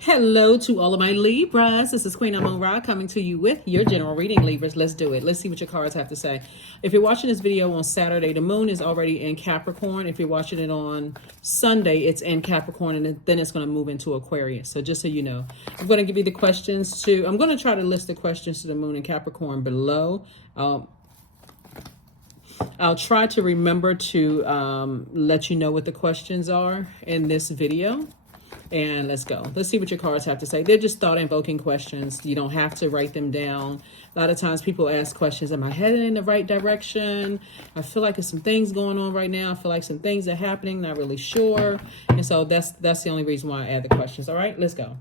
Hello to all of my Libras. This is Queen Amun Ra coming to you with your general reading, Libras. Let's do it. Let's see what your cards have to say. If you're watching this video on Saturday, the moon is already in Capricorn. If you're watching it on Sunday, it's in Capricorn, and then it's going to move into Aquarius. So just so you know, I'm going to give you the questions I'm going to try to list the questions to the moon in Capricorn below. I'll try to remember to let you know what the questions are in this video. And let's go. Let's see what your cards have to say. They're just thought-invoking questions. You don't have to write them down. A lot of times people ask questions, am I headed in the right direction? I feel like there's some things going on right now. I feel like some things are happening, not really sure. And so that's the only reason why I add the questions. All right, let's go.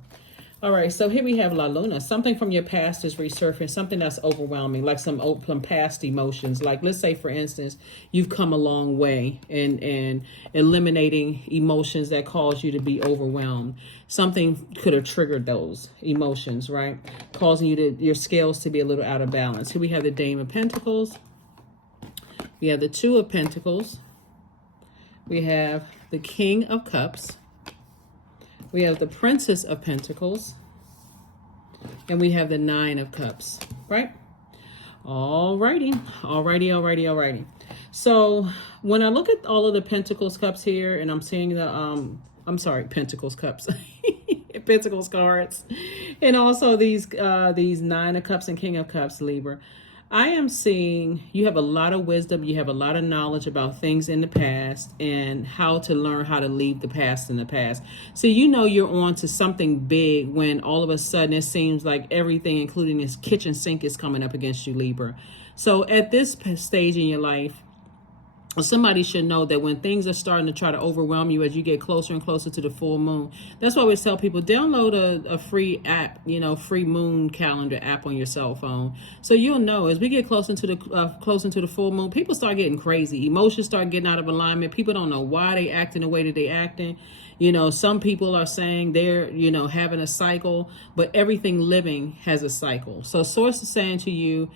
All right, so here we have La Luna. Something from your past is resurfacing, something that's overwhelming, like some past emotions. Like, let's say, for instance, you've come a long way in eliminating emotions that cause you to be overwhelmed. Something could have triggered those emotions, right? Causing your scales to be a little out of balance. Here we have the Dame of Pentacles. We have the Two of Pentacles. We have the King of Cups. We have the Princess of Pentacles, and we have the Nine of Cups, right? Alrighty. So when I look at all of the Pentacles cups here, and I'm seeing the, Pentacles cups, Pentacles cards, and also these Nine of Cups and King of Cups, Libra, I am seeing you have a lot of wisdom. You have a lot of knowledge about things in the past and how to learn how to leave the past in the past. So you know you're on to something big when all of a sudden it seems like everything, including this kitchen sink, is coming up against you, Libra. So at this stage in your life, somebody should know that when things are starting to try to overwhelm you as you get closer and closer to the full moon, that's why we tell people download a free app, free moon calendar app on your cell phone. So you'll know as we get closer into the full moon, people start getting crazy. Emotions start getting out of alignment. People don't know why they acting the way that they acting. Some people are saying they're, having a cycle, but everything living has a cycle. So Source is saying to you,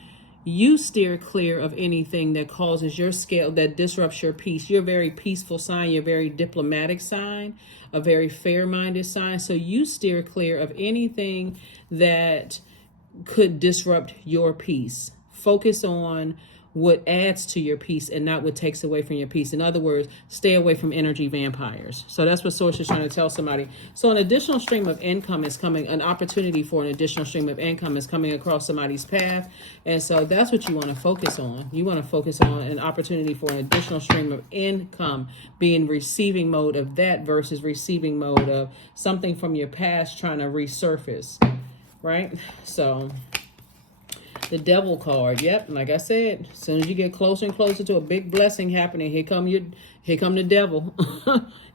you steer clear of anything that causes your scale, that disrupts your peace. You're a very peaceful sign. You're a very diplomatic sign, a very fair-minded sign. So you steer clear of anything that could disrupt your peace. Focus on what adds to your peace and not what takes away from your peace. In other words, stay away from energy vampires. So that's what Source is trying to tell somebody. So an additional stream of income is coming, an opportunity for an additional stream of income is coming across somebody's path. And so that's what you want to focus on. You want to focus on an opportunity for an additional stream of income, being receiving mode of that versus receiving mode of something from your past trying to resurface, right? So the Devil card. Yep, like I said, as soon as you get closer and closer to a big blessing happening, here come the devil.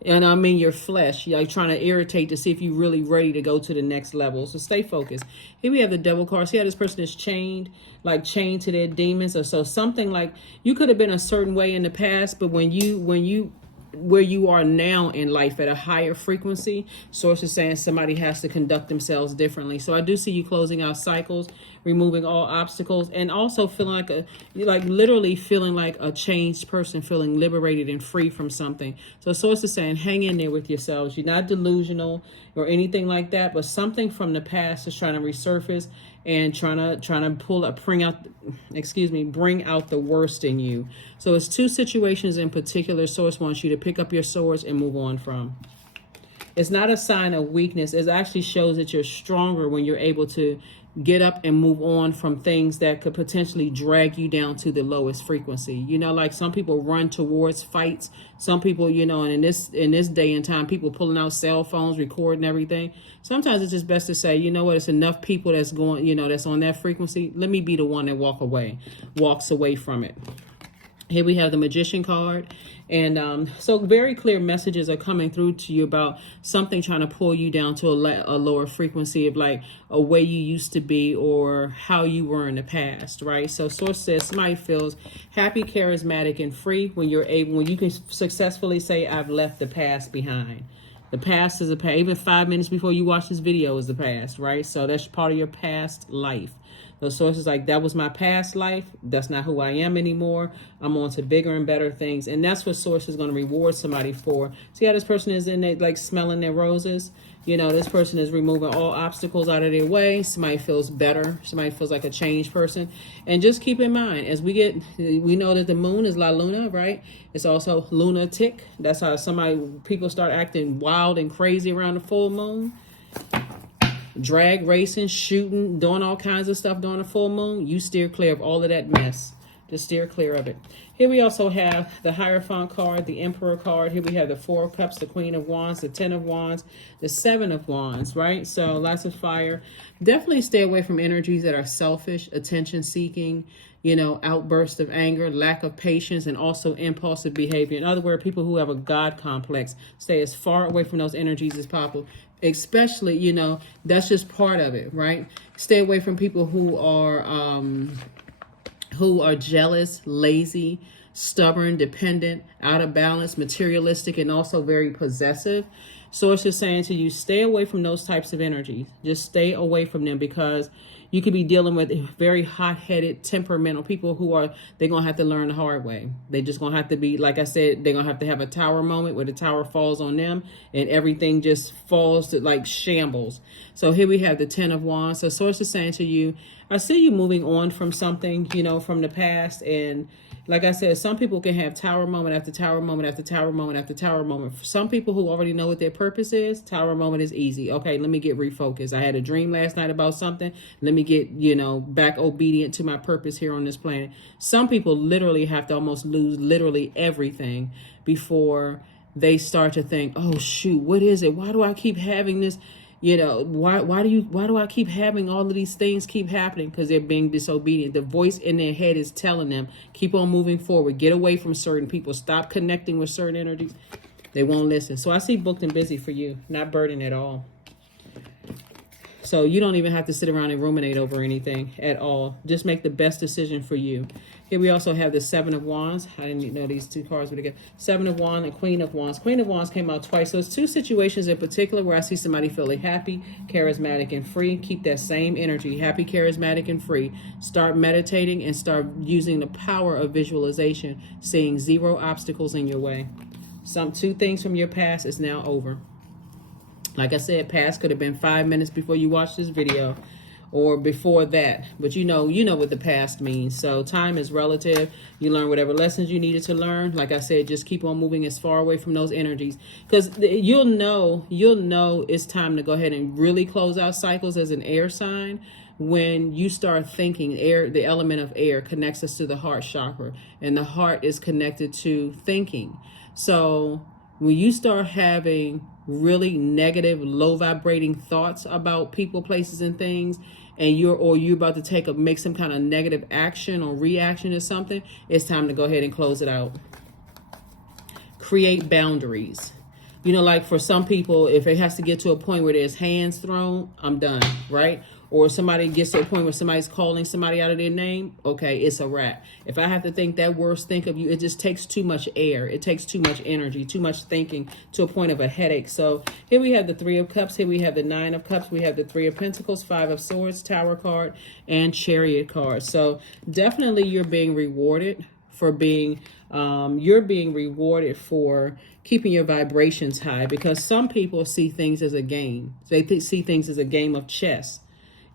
And I mean your flesh. You're like trying to irritate to see if you're really ready to go to the next level. So stay focused. Here we have the Devil card. See how this person is chained to their demons, or so something like you could have been a certain way in the past, but when you where you are now in life at a higher frequency, Source is saying somebody has to conduct themselves differently. So I do see you closing out cycles, removing all obstacles, and also feeling literally feeling like a changed person, feeling liberated and free from something. So Source is saying hang in there with yourselves. You're not delusional or anything like that, but something from the past is trying to resurface and trying to bring out the worst in you. So it's two situations in particular Source wants you to pick up your swords and move on from. It's not a sign of weakness. It actually shows that you're stronger when you're able to get up and move on from things that could potentially drag you down to the lowest frequency. Like some people run towards fights. Some people, and in this day and time, people pulling out cell phones, recording everything. Sometimes it's just best to say, you know what, it's enough people that's going, that's on that frequency. Let me be the one that walks away from it. Here we have the Magician card. And so very clear messages are coming through to you about something trying to pull you down to a lower frequency of like a way you used to be or how you were in the past, right? So Source says somebody feels happy, charismatic, and free when you can successfully say, I've left the past behind. The past is a past. Even 5 minutes before you watch this video is the past, right? So that's part of your past life. Those sources like, that was my past life. That's not who I am anymore. I'm on to bigger and better things. And that's what Source is going to reward somebody for. See how this person is in there, like smelling their roses? You know, this person is removing all obstacles out of their way. Somebody feels better. Somebody feels like a changed person. And just keep in mind, as we know that the moon is La Luna, right? It's also lunatic. That's how people start acting wild and crazy around the full moon. Drag racing, shooting, doing all kinds of stuff during the full moon. You steer clear of all of that mess. Just steer clear of it. Here we also have the Hierophant card, the Emperor card. Here we have the Four of Cups, the Queen of Wands, the Ten of Wands, the Seven of Wands, right? So lots of fire. Definitely stay away from energies that are selfish, attention-seeking, you know, outbursts of anger, lack of patience, and also impulsive behavior. In other words, people who have a God complex, stay as far away from those energies as possible. Especially, you know, that's just part of it, right? Stay away from people who are jealous, lazy, stubborn, dependent, out of balance, materialistic, and also very possessive. So it's just saying to you, stay away from those types of energies. Just stay away from them, because you could be dealing with very hot-headed, temperamental people they're going to have to learn the hard way. They just going to have to be, like I said, they're going to have a tower moment where the tower falls on them and everything just falls to like shambles. So here we have the Ten of Wands. So Source is saying to you, I see you moving on from something, you know, from the past. And like I said, some people can have tower moment after tower moment after tower moment after tower moment. For some people who already know what their purpose is, tower moment is easy. Okay, let me get refocused. I had a dream last night about something. Let me get, you know, back obedient to my purpose here on this planet. Some people literally have to almost lose literally everything before they start to think, oh shoot, what is it? Why do I keep having this? You know, why do I keep having all of these things keep happening? Because they're being disobedient. The voice in their head is telling them, keep on moving forward. Get away from certain people. Stop connecting with certain energies. They won't listen. So I see booked and busy for you, not burdened at all. So you don't even have to sit around and ruminate over anything at all. Just make the best decision for you. Here we also have the Seven of Wands. I didn't know these two cards were together. Seven of Wands and Queen of Wands. Queen of Wands came out twice. So it's two situations in particular where I see somebody feeling happy, charismatic, and free. Keep that same energy, happy, charismatic, and free. Start meditating and start using the power of visualization, seeing zero obstacles in your way. Two things from your past is now over. Like I said, past could have been 5 minutes before you watched this video or before that. But you know what the past means. So time is relative. You learn whatever lessons you needed to learn. Like I said, just keep on moving as far away from those energies. Because you'll know it's time to go ahead and really close out cycles as an air sign. When you start thinking, air, the element of air connects us to the heart chakra. And the heart is connected to thinking. So when you start having really negative, low vibrating thoughts about people, places, and things, and you're about to make some kind of negative action or reaction to something, it's time to go ahead and close it out. Create boundaries. You know, like for some people, if it has to get to a point where there's hands thrown, I'm done, right? Or somebody gets to a point where somebody's calling somebody out of their name, okay, it's a wrap. If I have to think that worst think of you, it just takes too much air. It takes too much energy, too much thinking, to a point of a headache. So here we have the Three of Cups. Here we have the Nine of Cups. We have the Three of Pentacles, Five of Swords, Tower card, and Chariot card. So definitely you're being rewarded for being, for keeping your vibrations high, because some people see things as a game. They see things as a game of chess.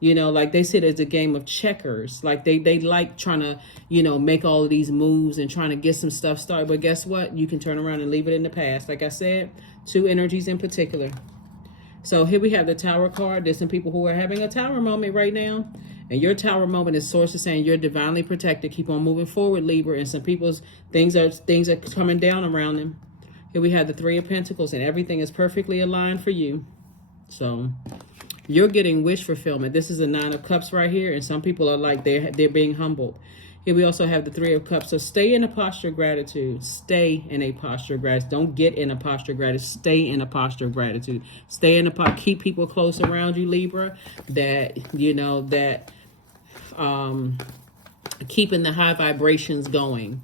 You know, like they said, it's a game of checkers. Like they like trying to, you know, make all of these moves and trying to get some stuff started. But guess what? You can turn around and leave it in the past. Like I said, two energies in particular. So here we have the Tower card. There's some people who are having a tower moment right now. And your tower moment is source is saying you're divinely protected. Keep on moving forward, Libra. And some people's things are coming down around them. Here we have the Three of Pentacles, and everything is perfectly aligned for you. So you're getting wish fulfillment. This is a Nine of Cups right here, and some people are like they're being humbled. Here we also have the Three of Cups. So stay in a posture of gratitude. Stay in a posture of gratitude. Don't get in a posture of gratitude. Stay in a posture of gratitude. Stay in a keep people close around you, Libra. Keeping the high vibrations going.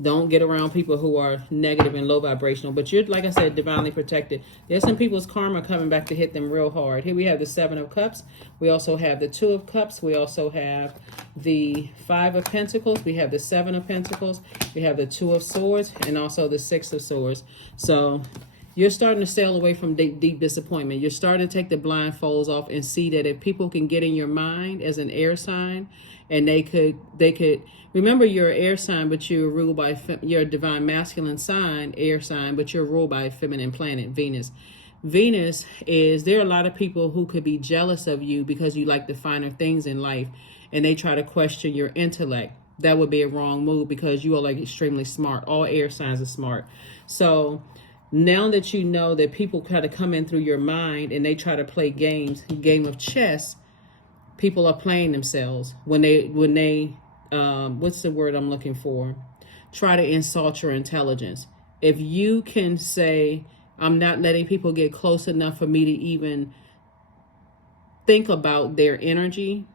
Don't get around people who are negative and low vibrational. But you're, like I said, divinely protected. There's some people's karma coming back to hit them real hard. Here we have the Seven of Cups. We also have the Two of Cups. We also have the Five of Pentacles. We have the Seven of Pentacles. We have the Two of Swords, and also the Six of Swords. So You're starting to sail away from deep disappointment. You're starting to take the blindfolds off and see that if people can get in your mind as an air sign, and they could remember, you're an air sign, but you're ruled by you're a divine masculine sign, air sign, but you're ruled by a feminine planet, Venus. Venus is, there are a lot of people who could be jealous of you because you like the finer things in life, and they try to question your intellect. That would be a wrong move because you are like extremely smart. All air signs are smart. So now that you know that people try to come in through your mind and they try to play games, game of chess, people are playing themselves when they what's the word I'm looking for? Try to insult your intelligence. If you can say, I'm not letting people get close enough for me to even think about their energy.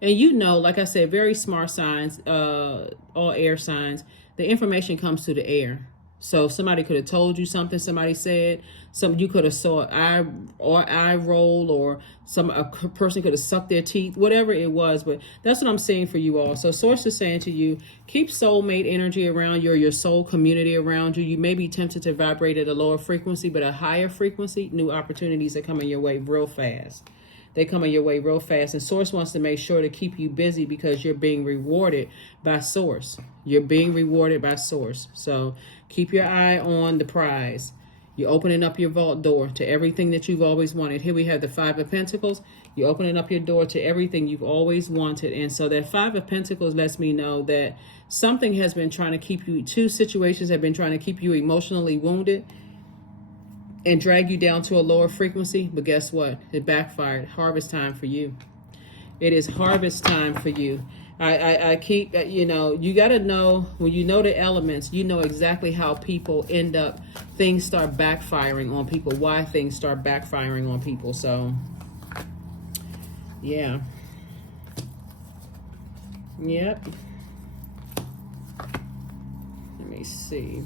And you know, like I said, very smart signs, all air signs, the information comes through the air. So somebody could have told you something, somebody said, you could have saw an eye roll, or a person could have sucked their teeth, whatever it was. But that's what I'm saying for you all. So Source is saying to you, keep soulmate energy around you, or your soul community around you. You may be tempted to vibrate at a lower frequency, but a higher frequency, new opportunities are coming your way real fast. They come in your way real fast. And Source wants to make sure to keep you busy because you're being rewarded by Source. You're being rewarded by Source. So keep your eye on the prize. You're opening up your vault door to everything that you've always wanted. Here we have the Five of Pentacles. You're opening up your door to everything you've always wanted. And so that Five of Pentacles lets me know that something has been trying to keep you, two situations have been trying to keep you emotionally wounded and drag you down to a lower frequency. But guess what? It backfired. Harvest time for you. It is harvest time for you. I keep, you got to know, when you know the elements, you know exactly how people end up, things start backfiring on people, why things start backfiring on people. So, yeah. Yep. Let me see.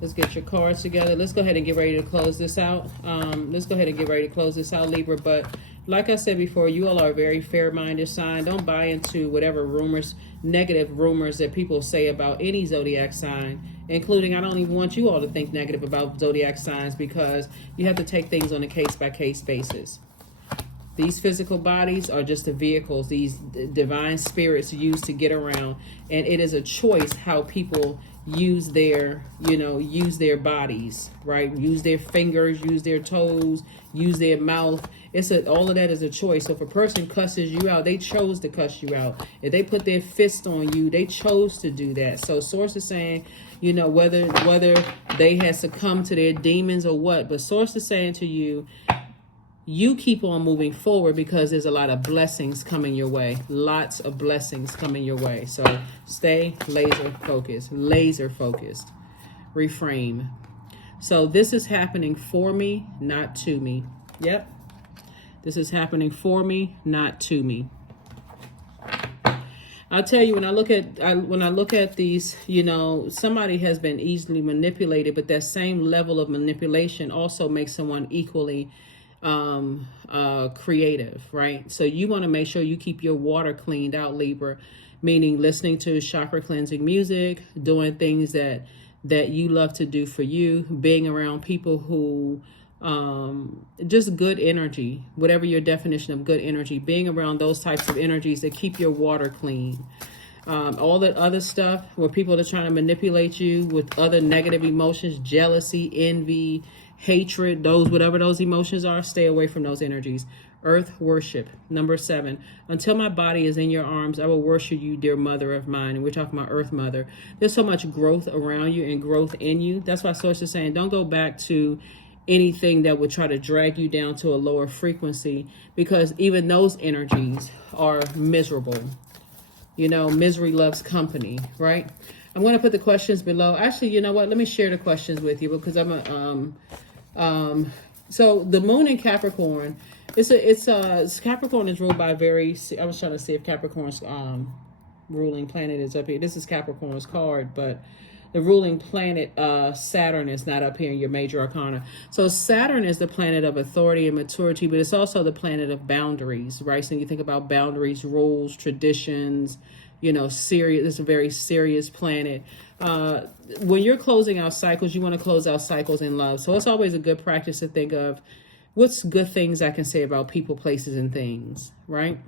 Let's get your cards together. Let's go ahead and get ready to close this out. Libra. But like I said before, you all are a very fair-minded sign. Don't buy into whatever rumors, negative rumors that people say about any zodiac sign, including, I don't even want you all to think negative about zodiac signs, because you have to take things on a case-by-case basis. These physical bodies are just the vehicles these divine spirits use to get around. And it is a choice how people use their bodies, right? Use their fingers, use their toes, use their mouth. All of that is a choice. So if a person cusses you out, they chose to cuss you out. If they put their fist on you, they chose to do that. So Source is saying, whether they had succumbed to their demons or what, but Source is saying to you, you keep on moving forward because there's a lot of blessings coming your way. Lots of blessings coming your way. So stay laser focused. Reframe. So this is happening for me, not to me. Yep. This is happening for me, not to me. I'll tell you, when I look at these, somebody has been easily manipulated, but that same level of manipulation also makes someone equally creative, right? So you want to make sure you keep your water cleaned out, Libra, meaning listening to chakra cleansing music, doing things that you love to do for you, being around people who just good energy, whatever your definition of good energy, being around those types of energies that keep your water clean. All that other stuff where people are trying to manipulate you with other negative emotions, jealousy, envy, hatred, whatever those emotions are, stay away from those energies. Earth worship. Number 7, until my body is in your arms, I will worship you, dear mother of mine. And we're talking about Earth Mother. There's so much growth around you and growth in you. That's why Source is saying, don't go back to anything that would try to drag you down to a lower frequency, because even those energies are miserable. Misery loves company, right? I'm going to put the questions below. Actually, you know what? Let me share the questions with you, because so the moon in Capricorn, Capricorn is ruled by I was trying to see if Capricorn's ruling planet is up here. This is Capricorn's card, but the ruling planet, Saturn, is not up here in your major arcana. So Saturn is the planet of authority and maturity, but it's also the planet of boundaries, right? So you think about boundaries, rules, traditions, serious. It's a very serious planet. When you're closing out cycles, you want to close out cycles in love. So it's always a good practice to think of what's good things I can say about people, places, and things, right?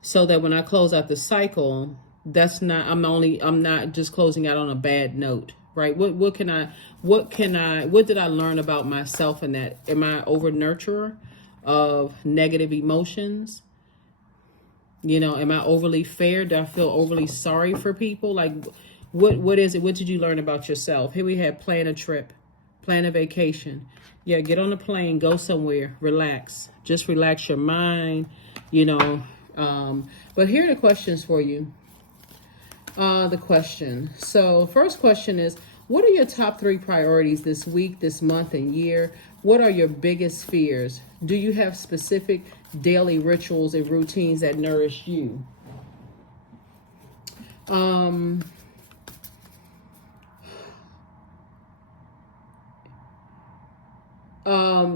So that when I close out the cycle, I'm not just closing out on a bad note, right? What did I learn about myself in that? Am I over nurturer of negative emotions? Am I overly fair? Do I feel overly sorry for people? Like, what is it? What did you learn about yourself? Here we have plan a trip, plan a vacation. Yeah, get on a plane, go somewhere, relax. Just relax your mind, But here are the questions for you. So first question is, what are your top 3 priorities this week, this month, and year? What are your biggest fears? Do you have specific daily rituals and routines that nourish you?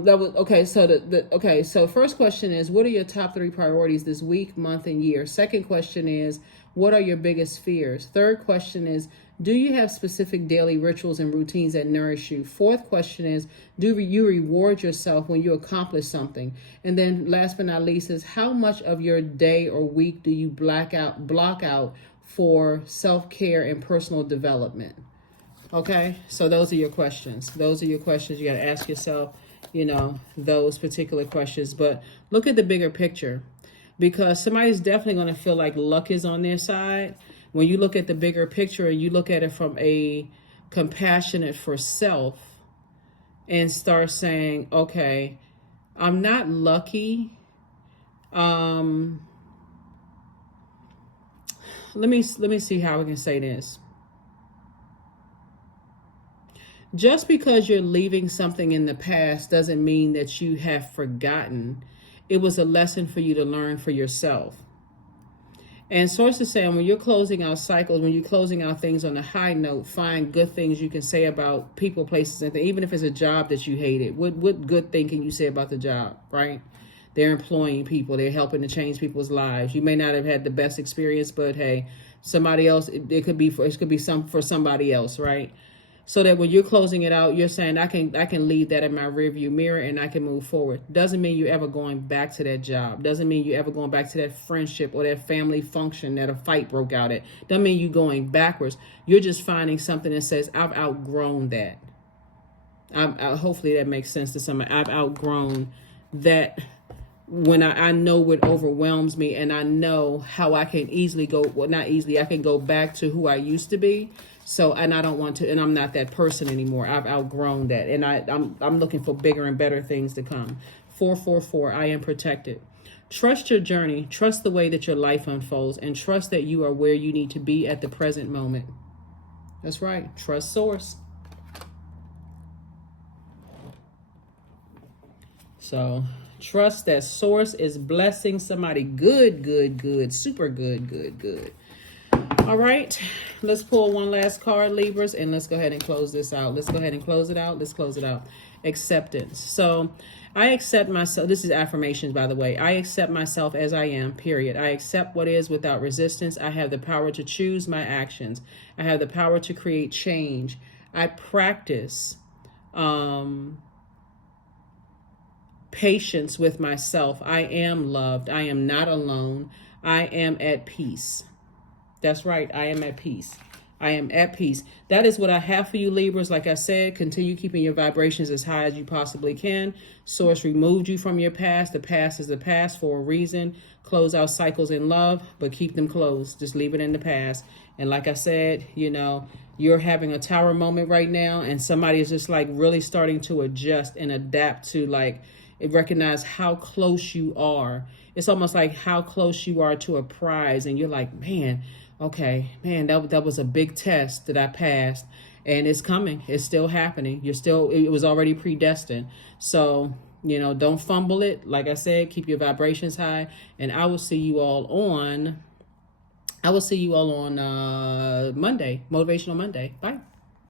That was okay. So first question is, what are your top 3 priorities this week, month, and year? Second question is, what are your biggest fears? Third question is, do you have specific daily rituals and routines that nourish you? Fourth question is, do you reward yourself when you accomplish something? And then last but not least is, how much of your day or week do you block out for self-care and personal development? Okay, so those are your questions. You got to ask yourself, those particular questions. But look at the bigger picture, because somebody's definitely going to feel like luck is on their side. When you look at the bigger picture and you look at it from a compassionate for self and start saying, okay, I'm not lucky. Let me see how I can say this. Just because you're leaving something in the past doesn't mean that you have forgotten. It was a lesson for you to learn for yourself. And sources say when you're closing out cycles, when you're closing out things on a high note, find good things you can say about people, places, and things. Even if it's a job that you hated, what good thing can you say about the job, right? They're employing people. They're helping to change people's lives. You may not have had the best experience, but hey, somebody else, it could be for somebody else, right? So that when you're closing it out, you're saying, I can leave that in my rearview mirror and I can move forward. Doesn't mean you're ever going back to that job. Doesn't mean you're ever going back to that friendship or that family function that a fight broke out at. Doesn't mean you're going backwards. You're just finding something that says, I've outgrown that. Hopefully that makes sense to somebody. I've outgrown that. When I know what overwhelms me, and I know how I can easily I can go back to who I used to be. So, and I don't want to, and I'm not that person anymore. I've outgrown that, and I'm looking for bigger and better things to come. 444, I am protected. Trust your journey. Trust the way that your life unfolds, and trust that you are where you need to be at the present moment. That's right. Trust source. So trust that source is blessing somebody good, super good. All right, let's pull one last card, Libras, and let's go ahead and close this out. Let's close it out. Acceptance. So I accept myself. This is affirmations, by the way. I accept myself as I am, period. I accept what is without resistance. I have the power to choose my actions. I have the power to create change. I practice patience with myself. I am loved. I am not alone. I am at peace. That's right. I am at peace. I am at peace. That is what I have for you, Libras. Like I said, continue keeping your vibrations as high as you possibly can. Source removed you from your past. The past is the past for a reason. Close out cycles in love, but keep them closed. Just leave it in the past. And like I said, you're having a tower moment right now, and somebody is just like really starting to adjust and adapt to recognize how close you are. It's almost like how close you are to a prize, and you're like, man, that was a big test that I passed, and it's coming. It's still happening. It was already predestined. So, don't fumble it. Like I said, keep your vibrations high, and I will see you all on Monday, Motivational Monday. Bye.